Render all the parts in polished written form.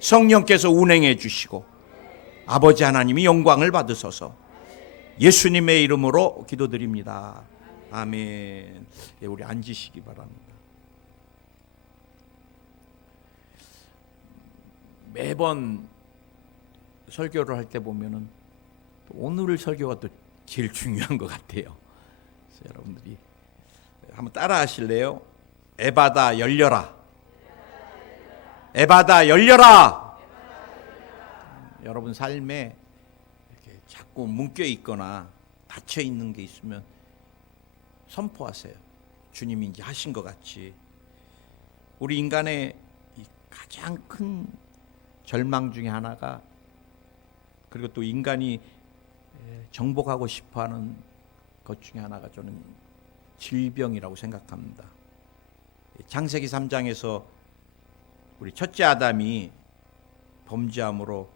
성령께서 운행해 주시고 아버지 하나님이 영광을 받으소서. 예수님의 이름으로 기도드립니다. 아멘. 예, 우리 앉으시기 바랍니다. 매번 설교를 할 때 보면은 오늘 설교가 또 제일 중요한 것 같아요. 그래서 여러분들이 한번 따라 하실래요? 에바다 열려라. 에바다 열려라. 여러분 삶에 이렇게 자꾸 묶여 있거나 닫혀 있는 게 있으면 선포하세요. 주님이 이제 하신 것 같이. 우리 인간의 이 가장 큰 절망 중에 하나가, 그리고 또 인간이 정복하고 싶어하는 것 중에 하나가 저는 질병이라고 생각합니다. 창세기 3장에서 우리 첫째 아담이 범죄함으로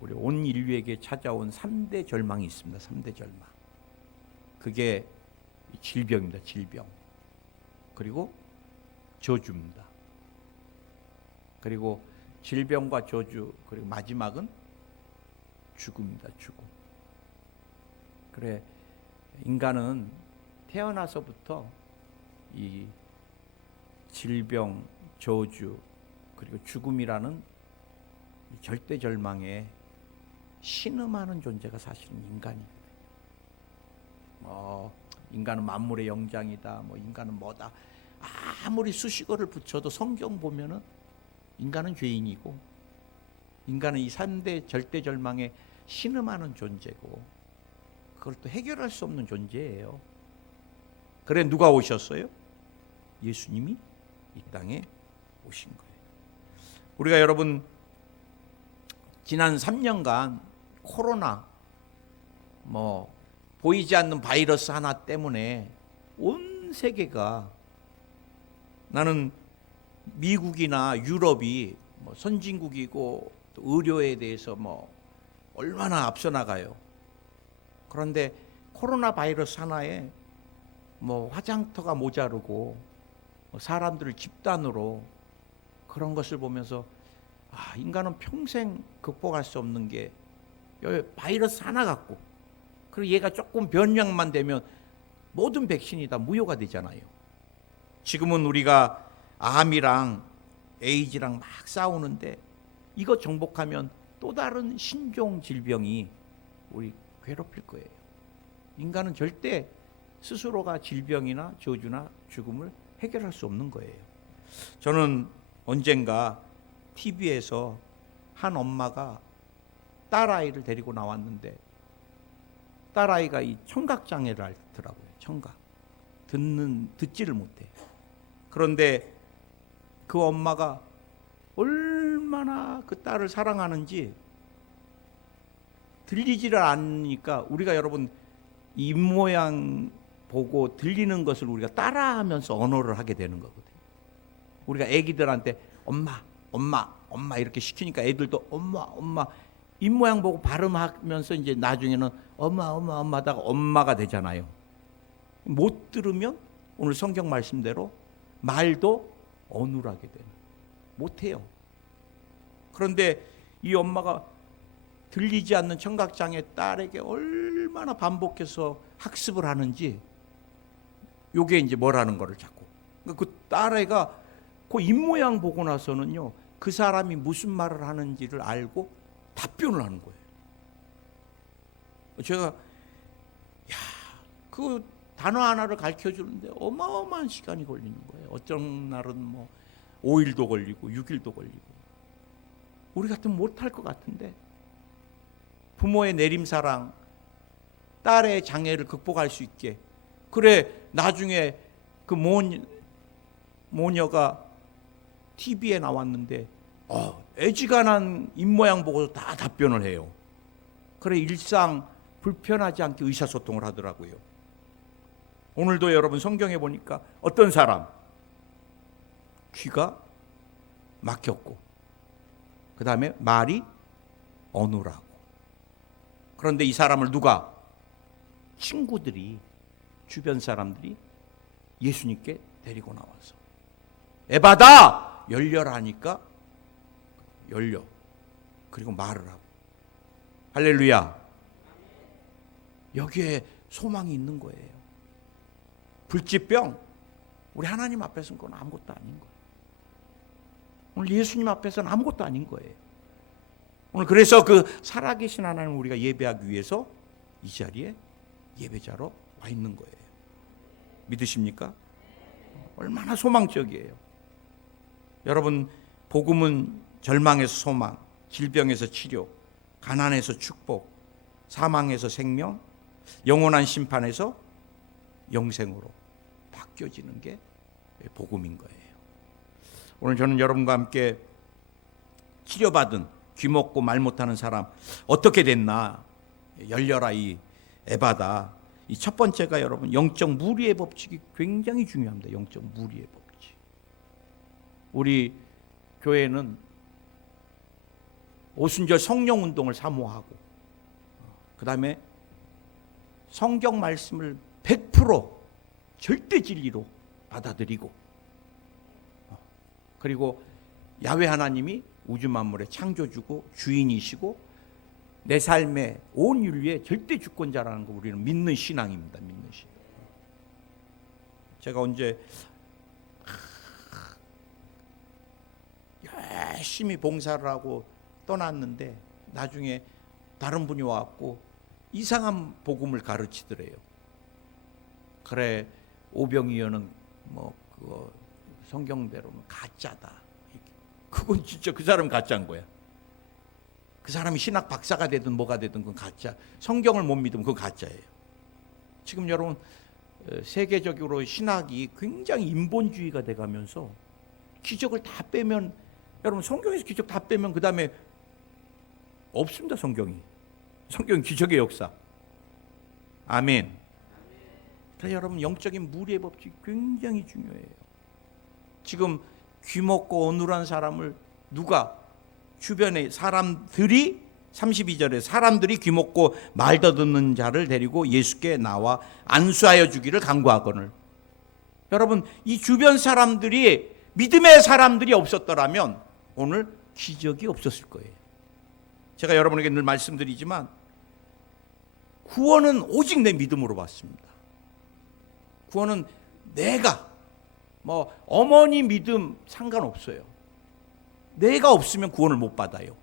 우리 온 인류에게 찾아온 3대 절망이 있습니다. 3대 절망. 그게 질병입니다. 질병. 그리고 저주입니다. 그리고 질병과 저주, 그리고 마지막은 죽음입니다. 죽음. 그래, 인간은 태어나서부터 이 질병, 저주, 그리고 죽음이라는 절대 절망에 신음하는 존재가 사실은 인간입니다. 인간은 만물의 영장이다. 인간은 뭐다. 아무리 수식어를 붙여도 성경 보면은 인간은 죄인이고, 인간은 이 3대 절대 절망에 신음하는 존재고, 그걸 또 해결할 수 없는 존재예요. 그래 누가 오셨어요? 예수님이 이 땅에 오신 거예요. 우리가 여러분 지난 3년간 코로나 보이지 않는 바이러스 하나 때문에 온 세계가, 나는 미국이나 유럽이 선진국이고 또 의료에 대해서 얼마나 앞서 나가요. 그런데 코로나 바이러스 하나에 화장터가 모자르고 사람들을 집단으로 그런 것을 보면서 인간은 평생 극복할 수 없는 게 바이러스 하나 갖고, 그리고 얘가 조금 변형만 되면 모든 백신이 다 무효가 되잖아요. 지금은 우리가 암이랑 에이즈랑 막 싸우는데 이거 정복하면 또 다른 신종 질병이 우리 괴롭힐 거예요. 인간은 절대 스스로가 질병이나 저주나 죽음을 해결할 수 없는 거예요. 저는 언젠가 TV에서 한 엄마가 딸아이를 데리고 나왔는데, 딸아이가 이 청각장애를 앓더라고요. 청각. 듣지를 못해. 그런데 그 엄마가 얼마나 그 딸을 사랑하는지, 들리지를 않으니까 우리가 여러분 입모양 보고 들리는 것을 우리가 따라하면서 언어를 하게 되는 거거든요. 우리가 애기들한테 엄마, 엄마, 엄마 이렇게 시키니까 애들도 엄마, 엄마 입모양 보고 발음하면서 이제 나중에는 엄마, 엄마, 엄마 하다가 엄마가 되잖아요. 못 들으면 오늘 성경 말씀대로 말도 어눌하게 되는, 못해요. 그런데 이 엄마가 들리지 않는 청각장애 딸에게 얼마나 반복해서 학습을 하는지, 요게 이제 뭐라는 거를 자꾸. 그 딸애가 그 입모양 보고 나서는요, 그 사람이 무슨 말을 하는지를 알고 답변을 하는 거예요. 제가 그 단어 하나를 가르쳐 주는데 어마어마한 시간이 걸리는 거예요. 어떤 날은 5일도 걸리고 6일도 걸리고. 우리 같으면 못할 것 같은데, 부모의 내림사랑, 딸의 장애를 극복할 수 있게. 그래 나중에 그 모녀가 TV에 나왔는데 애지간한 입모양 보고도 다 답변을 해요. 그래 일상 불편하지 않게 의사소통을 하더라고요. 오늘도 여러분 성경에 보니까 어떤 사람 귀가 막혔고, 그 다음에 말이 어눌하고, 그런데 이 사람을 누가, 친구들이, 주변 사람들이 예수님께 데리고 나와서 에바다 열려라 하니까 열려. 그리고 말을 하고. 할렐루야. 여기에 소망이 있는 거예요. 불치병, 우리 하나님 앞에서는 그건 아무것도 아닌 거예요. 오늘 예수님 앞에서는 아무것도 아닌 거예요. 오늘 그래서 그 살아계신 하나님을 우리가 예배하기 위해서 이 자리에 예배자로 와 있는 거예요. 믿으십니까? 얼마나 소망적이에요. 여러분, 복음은 절망에서 소망, 질병에서 치료, 가난에서 축복, 사망에서 생명, 영원한 심판에서 영생으로 바뀌어지는 게 복음인 거예요. 오늘 저는 여러분과 함께 치료받은 귀 먹고 말 못하는 사람 어떻게 됐나, 열려라 이 에바다. 이 첫 번째가 여러분 영적 무리의 법칙이 굉장히 중요합니다. 영적 무리의 법칙. 우리 교회는 오순절 성령 운동을 사모하고, 그 다음에 성경 말씀을 100% 절대 진리로 받아들이고, 그리고 야훼 하나님이 우주 만물의 창조주고 주인이시고 내 삶의 온 인류의 절대 주권자라는 거 우리는 믿는 신앙입니다. 믿는 신앙. 제가 언제 열심히 봉사를 하고 떠났는데 나중에 다른 분이 와갖고 이상한 복음을 가르치더래요. 그래, 오병이어는 뭐 그거 성경대로는 가짜다. 그건 진짜 그 사람 가짜인 거야. 그 사람이 신학 박사가 되든 뭐가 되든 그건 가짜. 성경을 못 믿으면 그건 가짜예요. 지금 여러분 세계적으로 신학이 굉장히 인본주의가 돼가면서 기적을 다 빼면, 여러분 성경에서 기적 다 빼면 그 다음에 없습니다. 성경이 기적의 역사. 아멘. 그래서 여러분 영적인 무리의 법칙이 굉장히 중요해요. 지금 귀먹고 어눌한 사람을 누가, 주변의 사람들이, 32절에 사람들이 귀먹고 말 더듬는 자를 데리고 예수께 나와 안수하여 주기를 간구하거늘. 여러분 이 주변 사람들이 믿음의 사람들이 없었더라면 오늘 기적이 없었을 거예요. 제가 여러분에게 늘 말씀드리지만 구원은 오직 내 믿음으로 받습니다. 구원은 내가 뭐 어머니 믿음 상관없어요. 내가 없으면 구원을 못 받아요.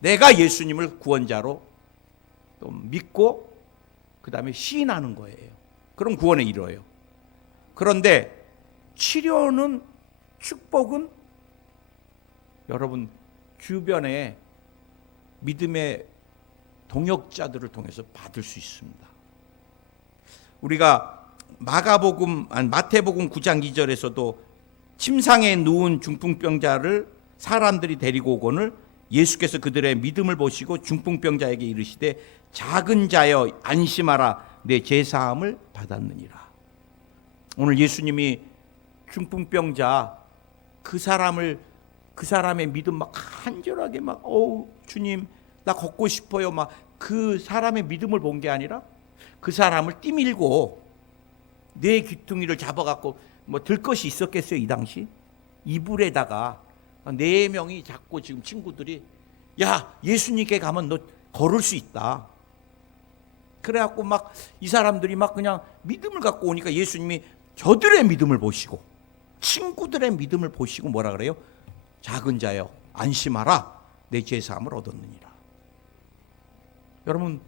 내가 예수님을 구원자로 또 믿고 그 다음에 시인하는 거예요. 그럼 구원에 이뤄요. 그런데 치료는, 축복은 여러분 주변에 믿음의 동역자들을 통해서 받을 수 있습니다. 우리가 마태복음 9장 2절에서도 침상에 누운 중풍병자를 사람들이 데리고 오거늘 예수께서 그들의 믿음을 보시고 중풍병자에게 이르시되 작은 자여 안심하라 내 죄사함을 받았느니라. 오늘 예수님이 중풍병자 그 사람의 믿음 막 간절하게 막 주님 나 걷고 싶어요 막 그 사람의 믿음을 본 게 아니라 그 사람을 띠밀고 내 귀퉁이를 잡아갖고 뭐 들 것이 있었겠어요 이 당시? 이불에다가 4명이 자꾸 지금 친구들이 야 예수님께 가면 너 걸을 수 있다. 그래갖고 막 이 사람들이 막 그냥 믿음을 갖고 오니까 예수님이 저들의 믿음을 보시고 친구들의 믿음을 보시고 뭐라 그래요? 작은 자여 안심하라 내 죄사함을 얻었느니라. 여러분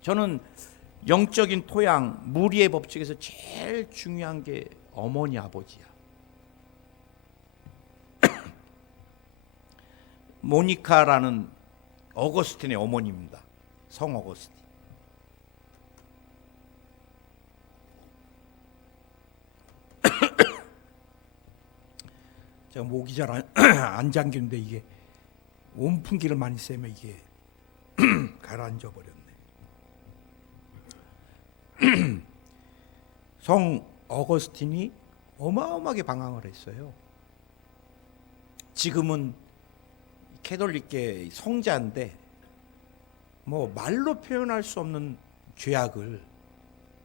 저는 영적인 토양 무리의 법칙에서 제일 중요한 게 어머니 아버지야. 모니카라는 어거스틴의 어머니입니다. 성 어거스틴. 제가 목이 잘 안 잠기는데 이게 온풍기를 많이 쐬면 이게 가라앉아 버렸네. 성 어거스틴이 어마어마하게 방황을 했어요. 지금은 캐톨릭계 성자인데 뭐 말로 표현할 수 없는 죄악을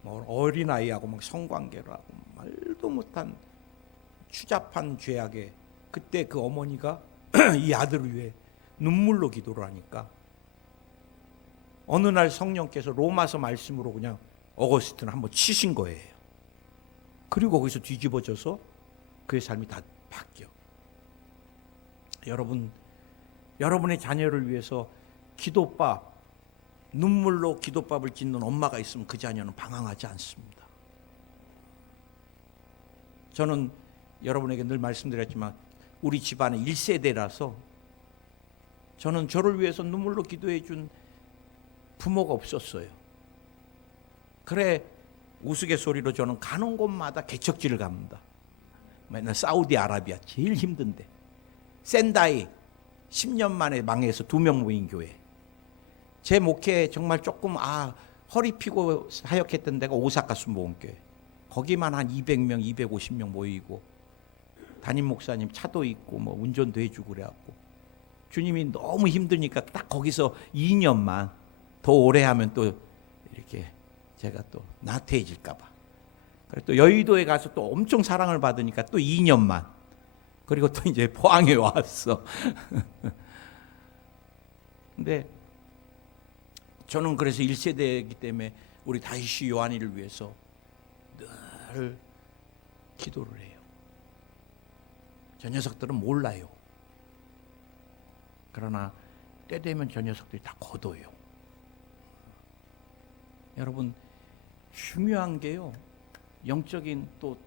뭐 어린아이하고 막 성관계를 하고 말도 못한 추잡한 죄악에 그때 그 어머니가 이 아들을 위해 눈물로 기도를 하니까 어느 날 성령께서 로마서 말씀으로 그냥 어거스틴을 한번 치신 거예요. 그리고 거기서 뒤집어져서 그의 삶이 다 바뀌어. 여러분, 여러분의 자녀를 위해서 기도밥, 눈물로 기도밥을 짓는 엄마가 있으면 그 자녀는 방황하지 않습니다. 저는 여러분에게 늘 말씀드렸지만 우리 집안의 1세대라서 저는 저를 위해서 눈물로 기도해 준 부모가 없었어요. 그래 우스갯소리로 저는 가는 곳마다 개척지를 갑니다. 맨날 사우디아라비아 제일 힘든데 센다이 10년 만에 망해서 2명 모인 교회. 제 목회 정말 조금 허리 피고 사역했던 데가 오사카 순복음교회. 거기만 한 200명, 250명 모이고 담임 목사님 차도 있고 뭐 운전도 해주고 그래갖고 주님이 너무 힘드니까 딱 거기서 2년만 더 오래 하면 또 이렇게 제가 또 나태해질까봐. 그리고 또 여의도에 가서 또 엄청 사랑을 받으니까 또 2년만. 그리고 또 이제 포항에 왔어. 근데 저는 그래서 1세대이기 때문에 우리 다윗이 요한이를 위해서 늘 기도를 해요. 저 녀석들은 몰라요. 그러나 때 되면 저 녀석들이 다 거둬요. 여러분, 중요한 게요, 영적인 또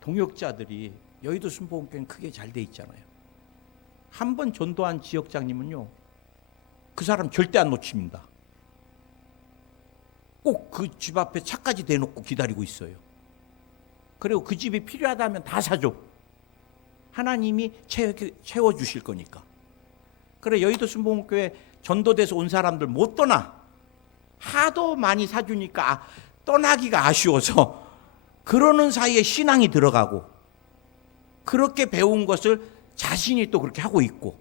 동역자들이 여의도 순복음교회는 크게 잘 돼 있잖아요. 한 번 전도한 지역장님은요, 그 사람 절대 안 놓칩니다. 꼭 그 집 앞에 차까지 대놓고 기다리고 있어요. 그리고 그 집이 필요하다면 다 사줘. 하나님이 채워주실 거니까. 그래 여의도 순복음교회 전도돼서 온 사람들 못 떠나. 하도 많이 사주니까 떠나기가 아쉬워서 그러는 사이에 신앙이 들어가고 그렇게 배운 것을 자신이 또 그렇게 하고 있고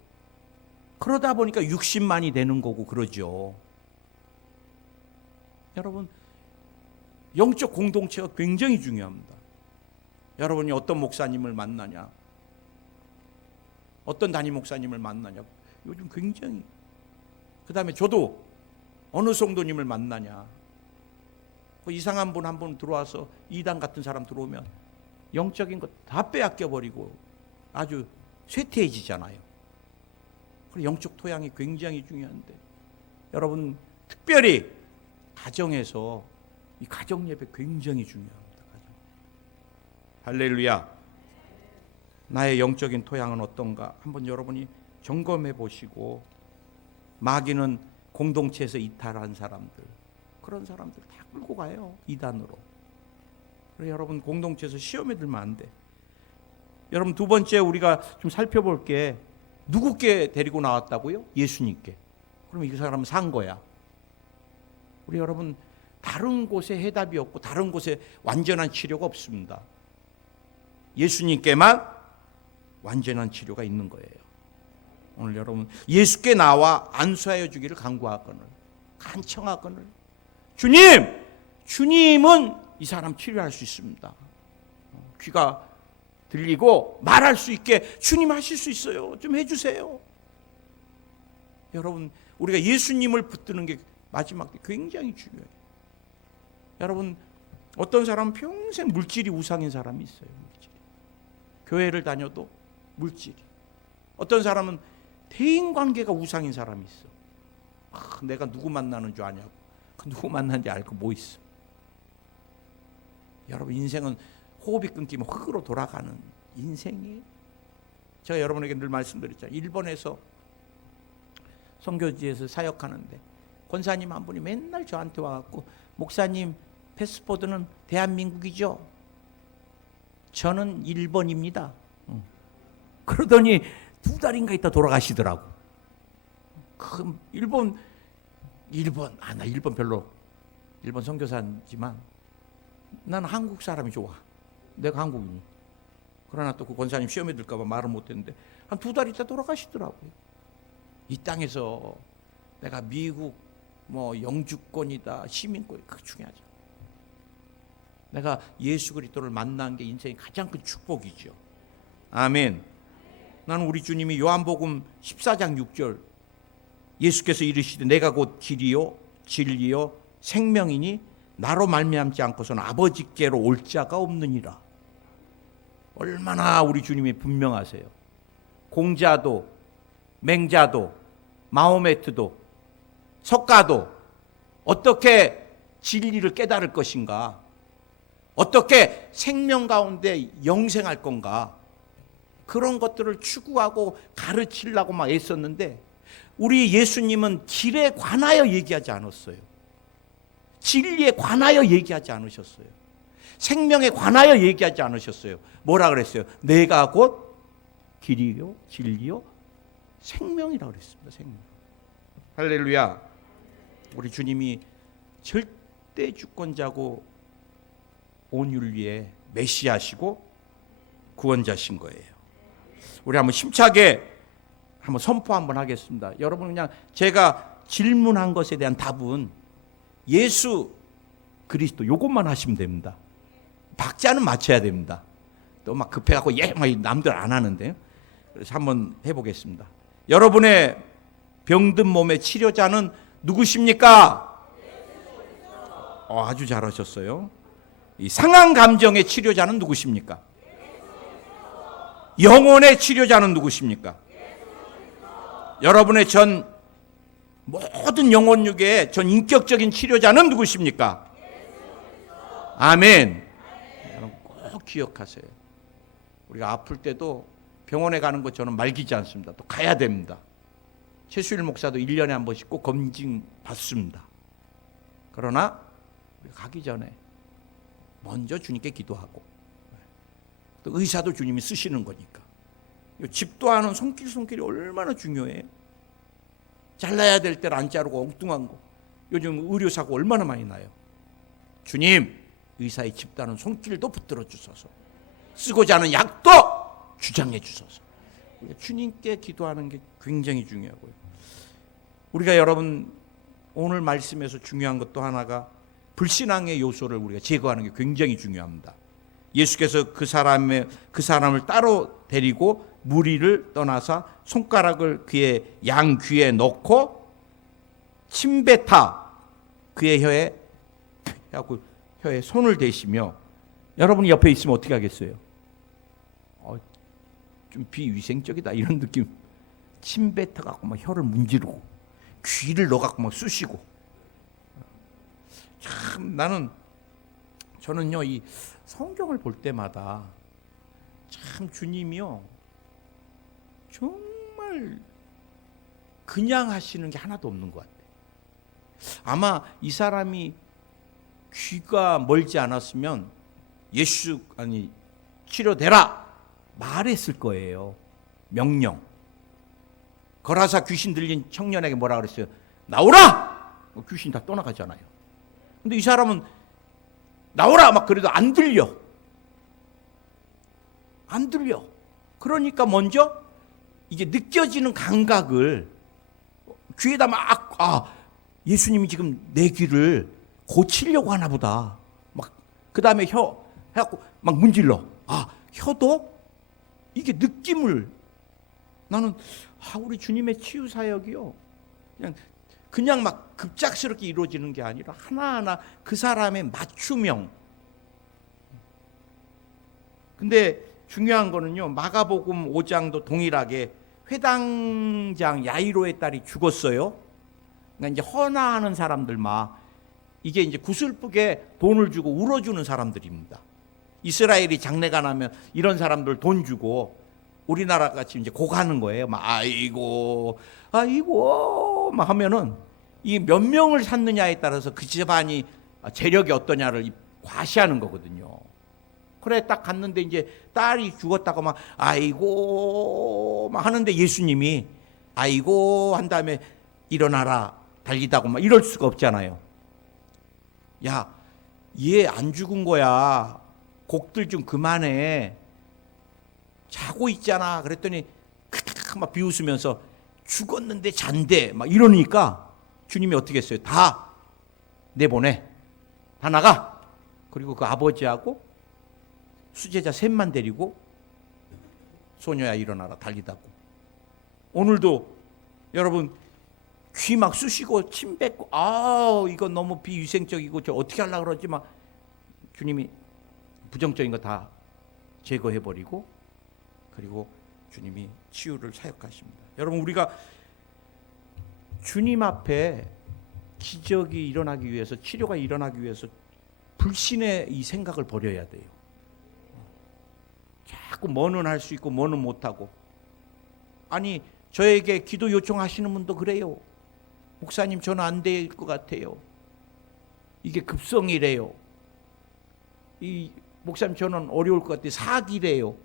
그러다 보니까 60만이 되는 거고 그러죠. 여러분, 영적 공동체가 굉장히 중요합니다. 여러분이 어떤 목사님을 만나냐, 어떤 담임 목사님을 만나냐, 요즘 굉장히. 그 다음에 저도 어느 성도님을 만나냐, 이상한 분 한 분 들어와서 이단 같은 사람 들어오면 영적인 것 다 빼앗겨 버리고 아주 쇠퇴해지잖아요. 그리고 영적 토양이 굉장히 중요한데 여러분, 특별히 가정에서 이 가정 예배 굉장히 중요합니다. 할렐루야. 나의 영적인 토양은 어떤가 한번 여러분이 점검해 보시고, 마귀는 공동체에서 이탈한 사람들, 그런 사람들 다 끌고 가요, 이단으로. 그래서 여러분, 공동체에서 시험에 들면 안 돼. 여러분, 두 번째 우리가 좀 살펴볼 게, 누구께 데리고 나왔다고요? 예수님께. 그럼 이 사람은 산 거야. 우리 여러분, 다른 곳에 해답이 없고 다른 곳에 완전한 치료가 없습니다. 예수님께만 완전한 치료가 있는 거예요. 오늘 여러분, 예수께 나와 안수하여 주기를 간구하거늘, 간청하거늘. 주님은 이 사람 치료할 수 있습니다. 귀가 들리고 말할 수 있게 주님 하실 수 있어요. 좀 해주세요. 여러분, 우리가 예수님을 붙드는 게 마지막 때 굉장히 중요해요. 여러분, 어떤 사람은 평생 물질이 우상인 사람이 있어요. 물질이. 교회를 다녀도 물질이. 어떤 사람은 대인관계가 우상인 사람이 있어. 내가 누구 만나는 줄 아냐고. 누구 만나는지 알고 뭐 있어. 여러분, 인생은 호흡이 끊기면 흙으로 돌아가는 인생이에요. 제가 여러분에게 늘 말씀드렸잖아요. 일본에서 선교지에서 사역하는데 권사님 한 분이 맨날 저한테 와갖고, 목사님 패스포드는 대한민국이죠? 저는 일본입니다. 그러더니 2달인가 있다 돌아가시더라고. 일본, 나 일본 별로, 일본 선교사지만 나는 한국 사람이 좋아. 내가 한국인이. 그러나 또 그 권사님 시험에 들까봐 말을 못했는데 한 2달 있다 돌아가시더라고요. 이 땅에서 내가 미국 뭐 영주권이다 시민권, 그거 중요하죠. 내가 예수 그리스도를 만난 게 인생의 가장 큰 축복이죠. 아멘. 나는 우리 주님이 요한복음 14장 6절 예수께서 이르시되 내가 곧 길이요 진리요 생명이니 나로 말미암지 않고서는 아버지께로 올 자가 없느니라. 얼마나 우리 주님이 분명하세요. 공자도 맹자도 마호메트도 석가도 어떻게 진리를 깨달을 것인가, 어떻게 생명 가운데 영생할 건가, 그런 것들을 추구하고 가르치려고 막 애썼는데 우리 예수님은 길에 관하여 얘기하지 않았어요. 진리에 관하여 얘기하지 않으셨어요. 생명에 관하여 얘기하지 않으셨어요. 뭐라 그랬어요? 내가 곧 길이요 진리요 생명이라고 그랬습니다. 생명. 할렐루야. 우리 주님이 절대 주권자고 온윤리의 메시아시고 구원자신 거예요. 우리 한번 힘차게 한번 선포 한번 하겠습니다. 여러분, 그냥 제가 질문한 것에 대한 답은 예수 그리스도 요것만 하시면 됩니다. 박자는 맞춰야 됩니다. 또 막 급해갖고 막 남들 안 하는데요. 그래서 한번 해보겠습니다. 여러분의 병든 몸의 치료자는 누구십니까? 아주 잘하셨어요. 이 상한 감정의 치료자는 누구십니까? 영혼의 치료자는 누구십니까? 여러분의 전 모든 영혼육의 전 인격적인 치료자는 누구십니까? 아멘. 여러분 꼭 기억하세요. 우리가 아플 때도 병원에 가는 것 저는 말기지 않습니다. 또 가야 됩니다. 최수일 목사도 1년에 한 번씩 꼭 검진 받습니다. 그러나 가기 전에 먼저 주님께 기도하고, 또 의사도 주님이 쓰시는 거니까. 집도하는 손길이 얼마나 중요해요. 잘라야 될 때를 안 자르고 엉뚱한 거. 요즘 의료사고 얼마나 많이 나요. 주님, 의사의 집도하는 손길도 붙들어 주소서. 쓰고자 하는 약도 주장해 주소서. 주님께 기도하는 게 굉장히 중요하고요. 우리가 여러분 오늘 말씀에서 중요한 것도 하나가 불신앙의 요소를 우리가 제거하는 게 굉장히 중요합니다. 예수께서 그 사람을 따로 데리고 무리를 떠나서 손가락을 그의 양 귀에 넣고 침뱉어 그의 혀에 손을 대시며, 여러분이 옆에 있으면 어떻게 하겠어요? 좀 비위생적이다 이런 느낌. 침뱉어 갖고 막 혀를 문지르고 귀를 넣어 갖고 막 쑤시고. 참 저는요 이 성경을 볼 때마다 참 주님이요 정말 그냥 하시는 게 하나도 없는 것 같아요. 아마 이 사람이 귀가 멀지 않았으면 치료되라 말했을 거예요. 명령. 거라사 귀신 들린 청년에게 뭐라 그랬어요? 나오라! 귀신 다 떠나가잖아요. 근데 이 사람은 나오라! 막 그래도 안 들려. 그러니까 먼저 이게 느껴지는 감각을 귀에다 예수님이 지금 내 귀를 고치려고 하나 보다. 그 다음에 혀 해갖고 막 문질러. 혀도 이게 느낌을, 나는 우리 주님의 치유 사역이요 그냥 막 급작스럽게 이루어지는 게 아니라 하나하나 그 사람의 맞춤형. 근데 중요한 거는요, 마가복음 5장도 동일하게 회당장 야이로의 딸이 죽었어요. 그러니까 이제 헌화하는 사람들 이게 이제 구슬프게 돈을 주고 울어주는 사람들입니다. 이스라엘이 장례가 나면 이런 사람들 돈 주고 우리나라 같이 이제 고가는 거예요. 아이고 막 하면은 이 몇 명을 샀느냐에 따라서 그 집안이 재력이 어떠냐를 과시하는 거거든요. 그래 딱 갔는데 이제 딸이 죽었다고 아이고 막 하는데 예수님이 아이고 한 다음에 일어나라 달리다고 이럴 수가 없잖아요. 야, 얘 안 죽은 거야. 곡들 좀 그만해. 자고 있잖아. 그랬더니 막 비웃으면서 죽었는데 잔대 막 이러니까 주님이 어떻게 했어요? 다 내보내. 다 나가. 그리고 그 아버지하고 수제자 셋만 데리고 소녀야 일어나라 달리다고. 오늘도 여러분 귀 막 쑤시고 침 뱉고 이건 너무 비위생적이고 저 어떻게 하려고 그러지만 주님이 부정적인 거 다 제거해버리고 그리고 주님이 치유를 사역하십니다. 여러분 우리가 주님 앞에 기적이 일어나기 위해서 치료가 일어나기 위해서 불신의 이 생각을 버려야 돼요. 자꾸 뭐는 할 수 있고 뭐는 못하고. 아니 저에게 기도 요청하시는 분도 그래요. 목사님 저는 안 될 것 같아요. 이게 급성이래요. 이 목사님 저는 어려울 것 같아요. 사기래요.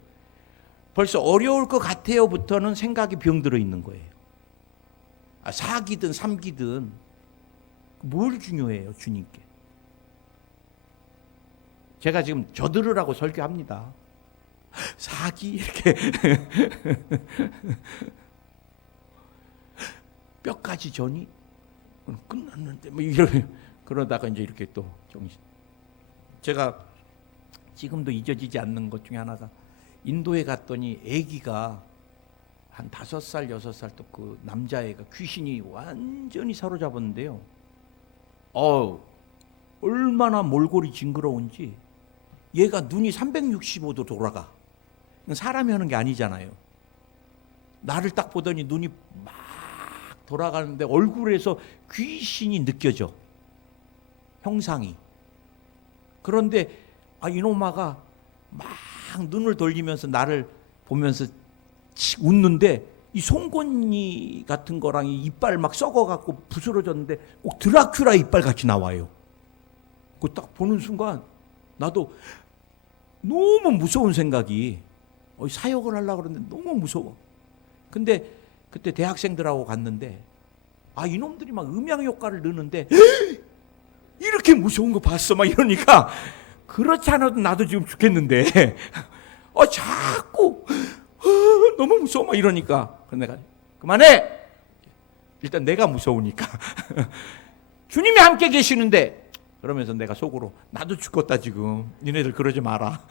벌써 어려울 것 같아요부터는 생각이 병들어 있는 거예요. 사기든 삼기든 뭘 중요해요 주님께. 제가 지금 저들으라고 설교합니다. 사기 이렇게 뼈까지 전이 끝났는데 뭐 그러다가 이제 이렇게 또 정신. 제가 지금도 잊어지지 않는 것 중에 하나가 인도에 갔더니 아기가 한 5살 6살 또 그 남자애가 귀신이 완전히 사로잡았는데요. 얼마나 몰골이 징그러운지 얘가 눈이 365도 돌아가. 사람이 하는 게 아니잖아요. 나를 딱 보더니 눈이 막 돌아가는데 얼굴에서 귀신이 느껴져. 형상이. 그런데 이놈아가 막 눈을 돌리면서 나를 보면서 웃는데 이 송곳니 같은 거랑 이 이빨 막 썩어갖고 부스러졌는데 꼭 드라큘라 이빨 같이 나와요. 그거 딱 보는 순간 나도 너무 무서운 생각이 사역을 하려고 그러는데 너무 무서워. 근데 그때 대학생들하고 갔는데 이놈들이 막 음향 효과를 넣는데 이렇게 무서운 거 봤어 막 이러니까 그렇지 않아도 나도 지금 죽겠는데 자꾸 너무 무서워 막 이러니까 그래서 내가 그만해. 일단 내가 무서우니까 주님이 함께 계시는데 그러면서 내가 속으로 나도 죽겠다 지금 니네들 그러지 마라.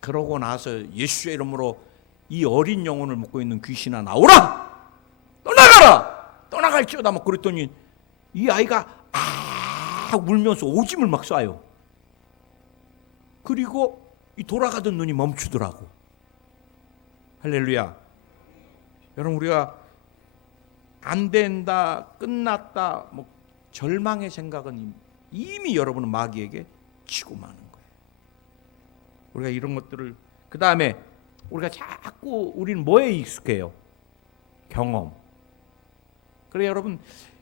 그러고 나서 예수의 이름으로 이 어린 영혼을 먹고 있는 귀신아 나오라 떠나가라 떠나갈지어다 막 그랬더니 이 아이가 울면서 오줌을 막 쏴요. 그리고 이 돌아가던 눈이 멈추더라고. 할렐루야. 여러분 우리가 안 된다 끝났다 뭐 절망의 생각은 이미 여러분은 마귀에게 치고 마는 거예요. 우리가 이런 것들을 그 다음에 우리가 자꾸 우리는 뭐에 익숙해요? 경험. 그래 여러분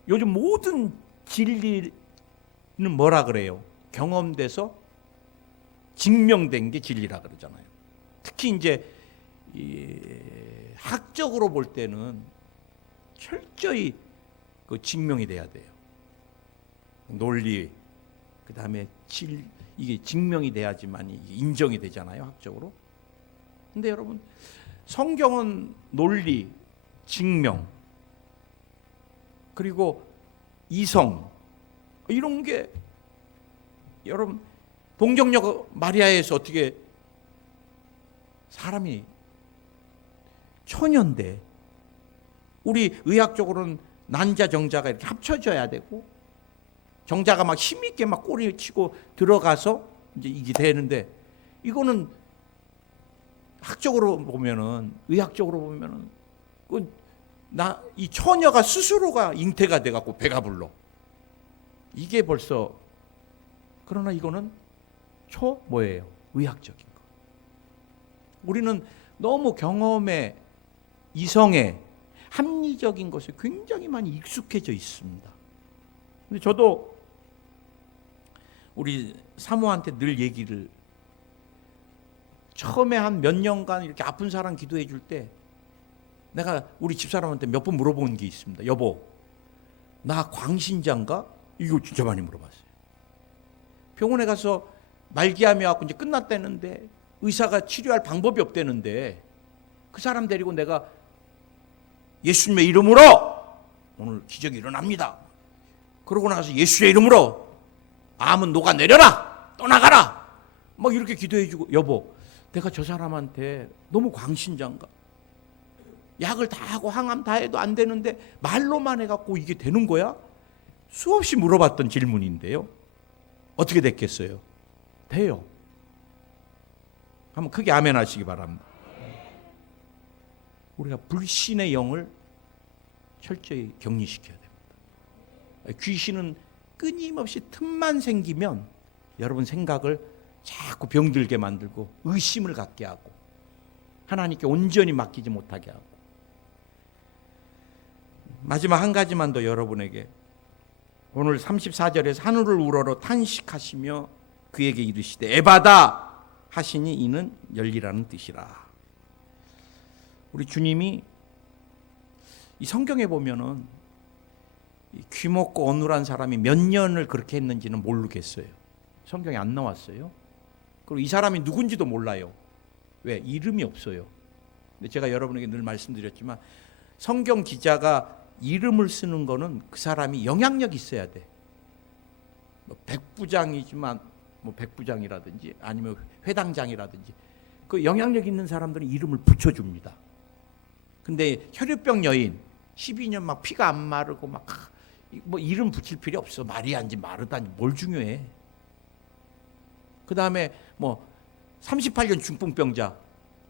요즘 모든 진리는 뭐라 그래요? 경험돼서 증명된 게 진리라 그러잖아요. 특히 이제 학적으로 볼 때는 철저히 그 증명이 돼야 돼요. 논리, 그 다음에 이게 증명이 돼야지만 이게 인정이 되잖아요, 학적으로. 근데 여러분, 성경은 논리, 증명, 그리고 이성, 이런 게 여러분, 동정녀 마리아에서 어떻게 사람이 처녀인데 우리 의학적으로는 난자 정자가 이렇게 합쳐져야 되고 정자가 막 힘있게 막 꼬리 치고 들어가서 이제 이게 되는데 이거는 학적으로 보면은 의학적으로 보면은 이 처녀가 스스로가 잉태가 돼 갖고 배가 불러. 이게 벌써 그러나 이거는 뭐예요? 의학적인 거. 우리는 너무 경험에 이성에 합리적인 것에 굉장히 많이 익숙해져 있습니다. 근데 저도 우리 사모한테 늘 얘기를 처음에 한 몇 년간 이렇게 아픈 사람 기도해 줄 때 내가 우리 집사람한테 몇 번 물어본 게 있습니다. 여보, 나 광신자인가? 이거 진짜 많이 물어봤어요. 병원에 가서 말기암이 왔고 이제 끝났다는데 의사가 치료할 방법이 없다는데 그 사람 데리고 내가 예수님의 이름으로 오늘 기적이 일어납니다. 그러고 나서 예수의 이름으로 암은 녹아내려라, 떠나가라 막 이렇게 기도해주고 여보 내가 저 사람한테 너무 광신자인가? 약을 다 하고 항암 다 해도 안 되는데 말로만 해갖고 이게 되는 거야? 수없이 물어봤던 질문인데요. 어떻게 됐겠어요? 돼요. 한번 크게 아멘 하시기 바랍니다. 우리가 불신의 영을 철저히 격리시켜야 됩니다. 귀신은 끊임없이 틈만 생기면 여러분 생각을 자꾸 병들게 만들고 의심을 갖게 하고 하나님께 온전히 맡기지 못하게 하고. 마지막 한 가지만 더 여러분에게, 오늘 34절에서 하늘을 우러러 탄식하시며 그에게 이르시되 에바다 하시니 이는 열리라는 뜻이라. 우리 주님이 이 성경에 보면은 귀먹고 어눌한 사람이 몇 년을 그렇게 했는지는 모르겠어요. 성경에 안 나왔어요. 그리고 이 사람이 누군지도 몰라요. 왜? 이름이 없어요. 근데 제가 여러분에게 늘 말씀드렸지만 성경 기자가 이름을 쓰는 거는 그 사람이 영향력이 있어야 돼. 뭐 백부장이지만 뭐 백부장이라든지 아니면 회당장이라든지 그 영향력 있는 사람들은 이름을 붙여줍니다. 근데 혈유병 여인 12년 막 피가 안 마르고 막 뭐 이름 붙일 필요 없어. 마리아인지 마르다인지 뭘 중요해. 그 다음에 뭐 38년 중풍병자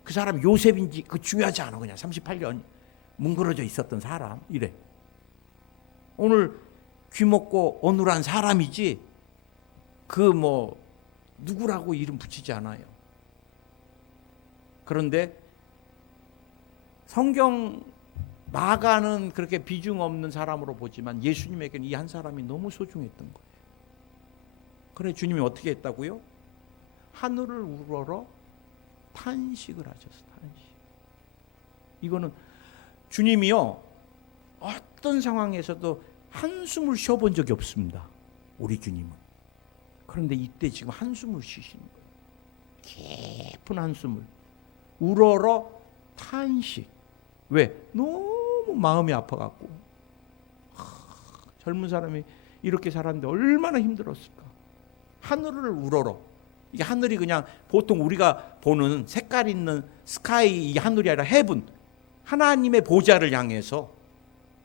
그 사람 요셉인지 그 중요하지 않아. 그냥 38년 뭉그러져 있었던 사람 이래. 오늘 귀먹고 어눌한 사람이지 그 뭐 누구라고 이름 붙이지 않아요. 그런데 성경 마가는 그렇게 비중 없는 사람으로 보지만 예수님에게는 이 한 사람이 너무 소중했던 거예요. 그래 주님이 어떻게 했다고요? 하늘을 우러러 탄식을 하셨어. 탄식. 이거는 주님이요 어떤 상황에서도 한숨을 쉬어본 적이 없습니다. 우리 주님은. 그런데 이때 지금 한숨을 쉬시는 거예요. 깊은 한숨을 우러러 탄식. 왜? 너무 마음이 아파갖고 젊은 사람이 이렇게 살았는데 얼마나 힘들었을까. 하늘을 우러러. 이게 하늘이 그냥 보통 우리가 보는 색깔 있는 스카이 이 하늘이 아니라 헤븐, 하나님의 보좌를 향해서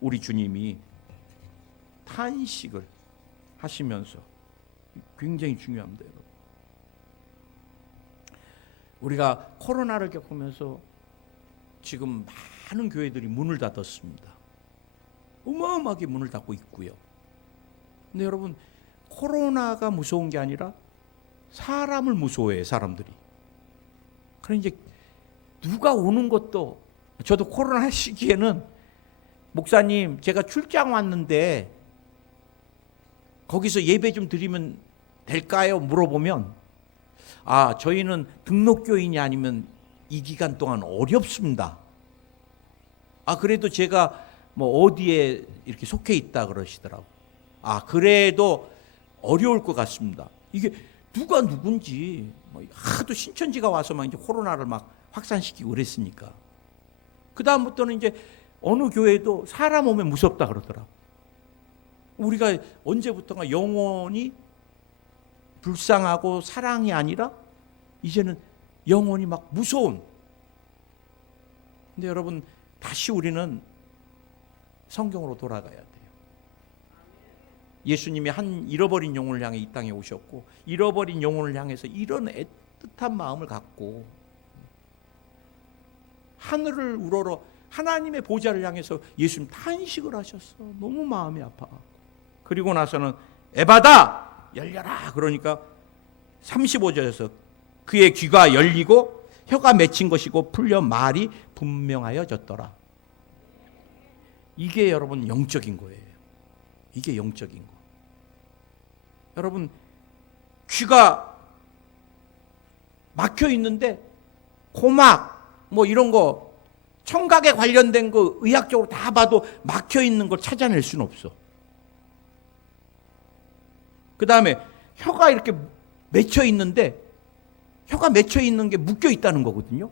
우리 주님이 탄식을 하시면서, 굉장히 중요합니다. 여러분. 우리가 코로나를 겪으면서 지금 많은 교회들이 문을 닫았습니다. 어마어마하게 문을 닫고 있고요. 근데 여러분 코로나가 무서운 게 아니라 사람을 무서워해요. 사람들이. 그래 이제 누가 오는 것도, 저도 코로나 시기에는 목사님 제가 출장 왔는데 거기서 예배 좀 드리면 될까요? 물어보면 아 저희는 등록교인이 아니면 이 기간 동안 어렵습니다. 아 그래도 제가 뭐 어디에 이렇게 속해 있다 그러시더라고. 아 그래도 어려울 것 같습니다. 이게 누가 누군지 하도 신천지가 와서 막 이제 코로나를 막 확산시키고 그랬으니까. 그 다음부터는 이제 어느 교회도 사람 오면 무섭다 그러더라고. 우리가 언제부턴가 영혼이 불쌍하고 사랑이 아니라 이제는 영혼이 막 무서운. 근데 여러분 다시 우리는 성경으로 돌아가야 돼요. 예수님이 한 잃어버린 영혼을 향해 이 땅에 오셨고 잃어버린 영혼을 향해서 이런 애틋한 마음을 갖고 하늘을 우러러 하나님의 보좌를 향해서 예수님 탄식을 하셨어. 너무 마음이 아파. 그리고 나서는 에바다 열려라 그러니까 35절에서 그의 귀가 열리고 혀가 맺힌 것이고 풀려 말이 분명하여졌더라. 이게 여러분 영적인 거예요. 이게 영적인 거. 여러분 귀가 막혀 있는데 고막 뭐 이런 거 청각에 관련된 거 의학적으로 다 봐도 막혀 있는 걸 찾아낼 수는 없어. 그 다음에 혀가 이렇게 맺혀 있는데 혀가 맺혀 있는 게 묶여 있다는 거거든요.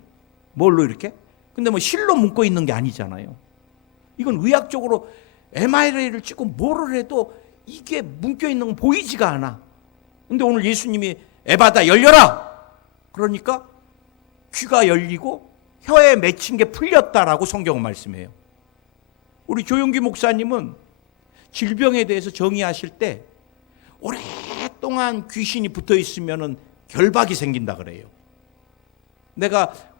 뭘로 이렇게? 근데 뭐 실로 묶어 있는 게 아니잖아요. 이건 의학적으로 MRI를 찍고 뭐를 해도 이게 묶여 있는 건 보이지가 않아. 근데 오늘 예수님이 에바다 열려라. 그러니까 귀가 열리고 혀에 맺힌 게 풀렸다라고 성경은 말씀해요. 우리 조용기 목사님은 질병에 대해서 정의하실 때 오랫동안 귀신이 붙어 있으면은 결박이 생긴다 그래요.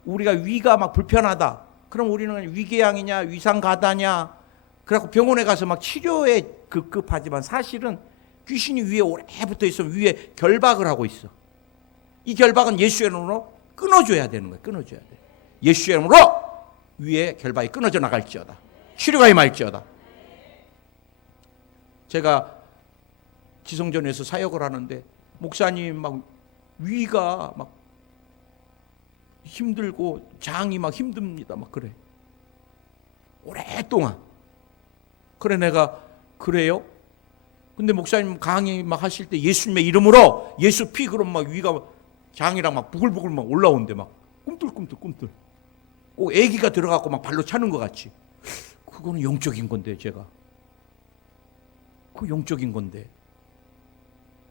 우리가 위가 막 불편하다. 그럼 우리는 위궤양이냐 위상가다냐 그래갖고 병원에 가서 막 치료에 급급하지만 사실은 귀신이 위에 오래 붙어 있으면 위에 결박을 하고 있어. 이 결박은 예수의 이름으로 끊어줘야 되는 거예요. 끊어줘야 돼. 예수의 이름으로 위에 결박이 끊어져 나갈지어다. 치료가 임할지어다. 제가 지성전에서 사역을 하는데 목사님 막 위가 막 힘들고 장이 막 힘듭니다. 막 그래. 오랫동안. 그래 내가 그래요? 근데 목사님 강의 막 하실 때 예수님의 이름으로 예수 피 그럼 막 위가 장이랑 막 부글부글 막 올라오는데 막 꿈틀꿈틀 꼭 애기가 들어가고 막 발로 차는 것 같이. 그거는 영적인 건데 제가. 그 영적인 건데.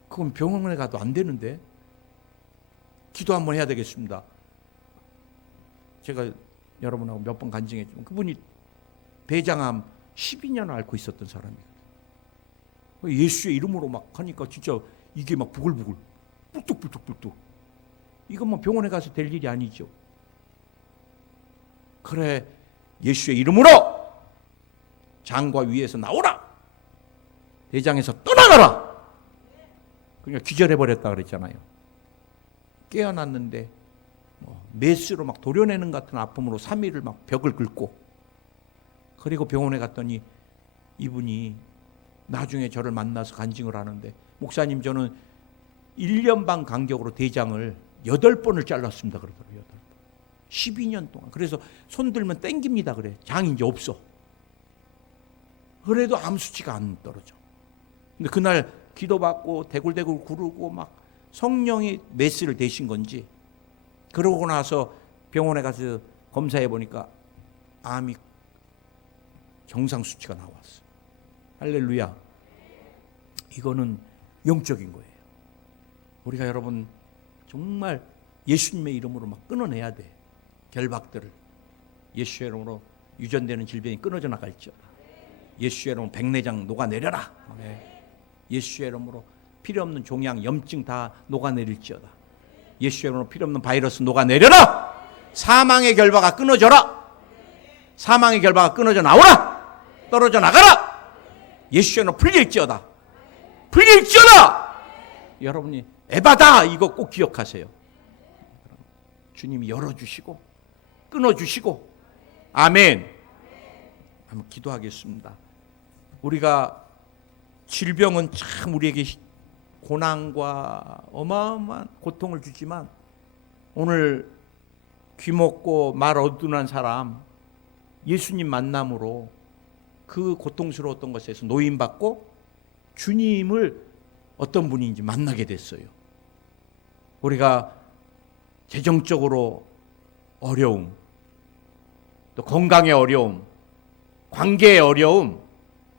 그건 병원에 가도 안 되는데. 기도 한번 해야 되겠습니다. 제가 여러분하고 몇 번 간증했지만 그분이 대장암 12년을 앓고 있었던 사람이거든요. 예수의 이름으로 막 하니까 진짜 이게 막 부글부글 뿔뚝 이건 뭐 병원에 가서 될 일이 아니죠. 그래 예수의 이름으로 장과 위에서 나오라. 대장에서 떠나가라. 그러니까 기절해버렸다 그랬잖아요. 깨어났는데 메스로 막 도려내는 같은 아픔으로 3일을 막 벽을 긁고 그리고 병원에 갔더니 이분이 나중에 저를 만나서 간증을 하는데 목사님 저는 1년 반 간격으로 대장을 8번을 잘랐습니다 그러더라고요. 8번. 12년 동안. 그래서 손 들면 땡깁니다 그래. 장이 이제 없어. 그래도 암 수치가 안 떨어져. 근데 그날 기도받고 대굴대굴 구르고 막 성령이 메스를 대신 건지 그러고 나서 병원에 가서 검사해 보니까 암이 정상 수치가 나왔어. 할렐루야. 이거는 영적인 거예요. 우리가 여러분 정말 예수님의 이름으로 막 끊어내야 돼. 결박들을. 예수의 이름으로 유전되는 질병이 끊어져 나갈지어다. 예수의 이름으로 백내장 녹아내려라. 예수의 이름으로 필요 없는 종양, 염증 다 녹아내릴지어다. 예수의 이름으로 필요 없는 바이러스 녹아내려라. 사망의 결박아 끊어져라. 사망의 결박아 끊어져 나오라. 떨어져 나가라. 예수의 이름으로 풀릴지어다. 풀릴지어다. 여러분이 에바다 이거 꼭 기억하세요. 주님이 열어주시고 끊어주시고 아멘. 한번 기도하겠습니다. 우리가 질병은 참 우리에게 고난과 어마어마한 고통을 주지만 오늘 귀먹고 말 어둔한 사람 예수님 만남으로 그 고통스러웠던 것에서 노임받고 주님을 어떤 분인지 만나게 됐어요. 우리가 재정적으로 어려움, 또 건강의 어려움, 관계의 어려움,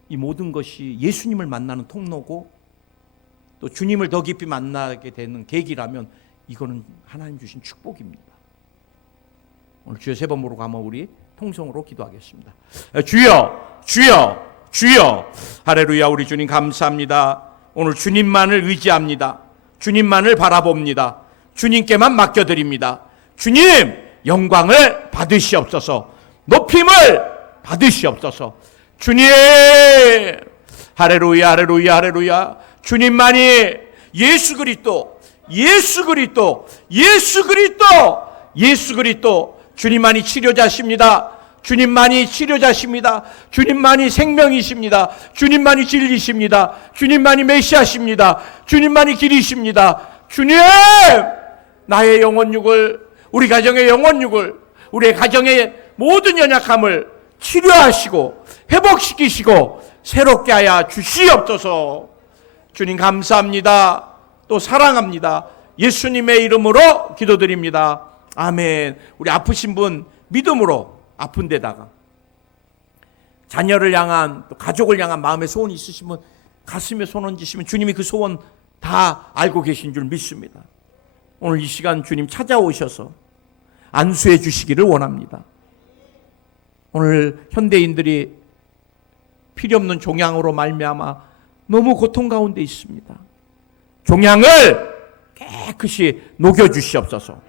이 모든 것이 예수님을 만나는 통로고 또 주님을 더 깊이 만나게 되는 계기라면 이거는 하나님 주신 축복입니다. 오늘 주여 세 번 부르고 한번 우리 통성으로 기도하겠습니다. 주여, 주여, 주여. 할렐루야. 우리 주님 감사합니다. 오늘 주님만을 의지합니다. 주님만을 바라봅니다. 주님께만 맡겨드립니다. 주님 영광을 받으시옵소서. 높임을 받으시옵소서. 주님 할렐루야 할렐루야 할렐루야. 주님만이 예수 그리스도 예수 그리스도 예수 그리스도 예수 그리스도 주님만이 치료자십니다. 주님만이 치료자십니다. 주님만이 생명이십니다. 주님만이 진리십니다. 주님만이 메시아십니다. 주님만이 길이십니다. 주님 나의 영혼육을 우리 가정의 영혼육을 우리의 가정의 모든 연약함을 치료하시고 회복시키시고 새롭게 하여 주시옵소서. 주님 감사합니다. 또 사랑합니다. 예수님의 이름으로 기도드립니다. 아멘. 우리 아프신 분 믿음으로 아픈 데다가 자녀를 향한 또 가족을 향한 마음의 소원이 있으시면 가슴에 손 얹으시면 주님이 그 소원 다 알고 계신 줄 믿습니다. 오늘 이 시간 주님 찾아오셔서 안수해 주시기를 원합니다. 오늘 현대인들이 필요 없는 종양으로 말미암아 너무 고통 가운데 있습니다. 종양을 깨끗이 녹여 주시옵소서.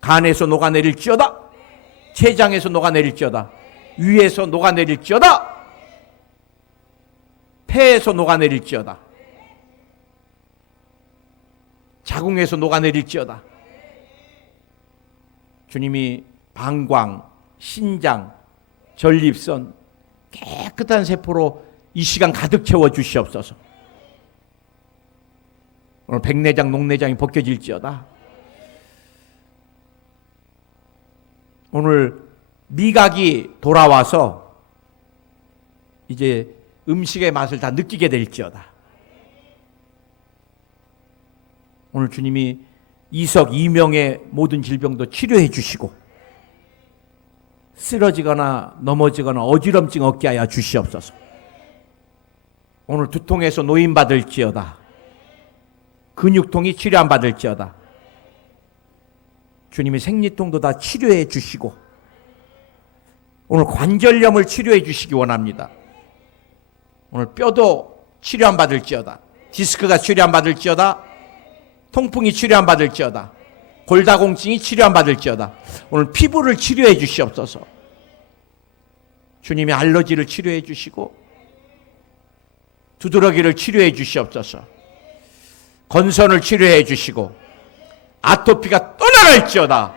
간에서 녹아내릴지어다. 췌장에서 녹아내릴지어다. 위에서 녹아내릴지어다. 폐에서 녹아내릴지어다. 자궁에서 녹아내릴지어다. 주님이 방광, 신장, 전립선 깨끗한 세포로 이 시간 가득 채워 주시옵소서. 오늘 백내장, 녹내장이 벗겨질지어다. 오늘 미각이 돌아와서 이제 음식의 맛을 다 느끼게 될지어다. 오늘 주님이 이석, 이명의 모든 질병도 치료해 주시고 쓰러지거나 넘어지거나 어지럼증 없게 하여 주시옵소서. 오늘 두통에서 노인받을지어다. 근육통이 치료 안 받을지어다. 주님이 생리통도 다 치료해 주시고 오늘 관절염을 치료해 주시기 원합니다. 오늘 뼈도 치료 안 받을지어다. 디스크가 치료 안 받을지어다. 통풍이 치료 안 받을지어다. 골다공증이 치료 안 받을지어다. 오늘 피부를 치료해 주시옵소서. 주님이 알러지를 치료해 주시고 두드러기를 치료해 주시옵소서. 건선을 치료해 주시고 아토피가 떠나갈지어다.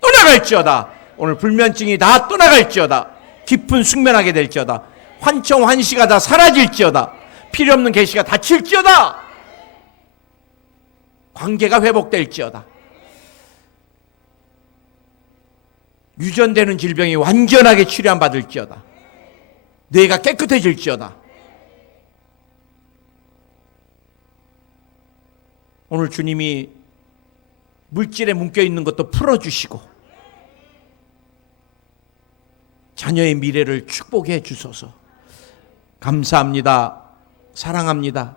떠나갈지어다. 오늘 불면증이 다 떠나갈지어다. 깊은 숙면하게 될지어다. 환청 환시가 다 사라질지어다. 필요 없는 계시가 닫힐지어다. 관계가 회복될지어다. 유전되는 질병이 완전하게 치료 안 받을지어다. 뇌가 깨끗해질지어다. 오늘 주님이 물질에 묶여있는 것도 풀어주시고 자녀의 미래를 축복해 주소서. 감사합니다. 사랑합니다.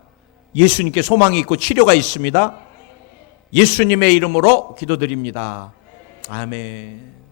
예수님께 소망이 있고 치료가 있습니다. 예수님의 이름으로 기도드립니다. 아멘.